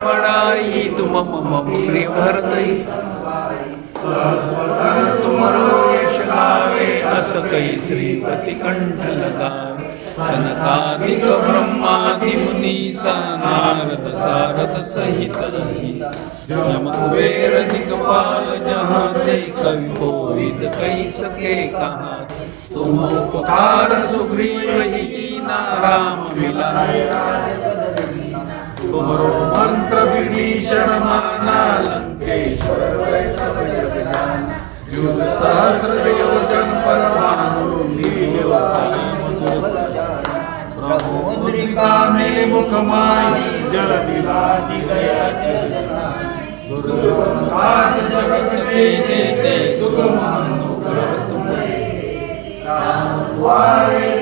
मनाई तुम मम प्रिय भरतई तुमरो यश गावे अस कै श्रीपति कंठ लगावे सनकादिक ब्रह्मादि मुनीसा नारद सारद सहित यम कुबेर दिक्पाल जहाँ ते कवि कोविद कही सके कहाँ तुम उपकार सुग्रीव ही कीना राम मिलाए तुमरो मंत्र विभीषण माना लंकेश्वर वै सब जग जाना युग सहस्र योजन पर भानु लील्यो पली मधुर प्रभु मुद्रिका मेरे मुख माई जल दिलादि गया दुर्गम काज जगत के जेते सुगम अनुग्रह तुम्हारे राम द्वारे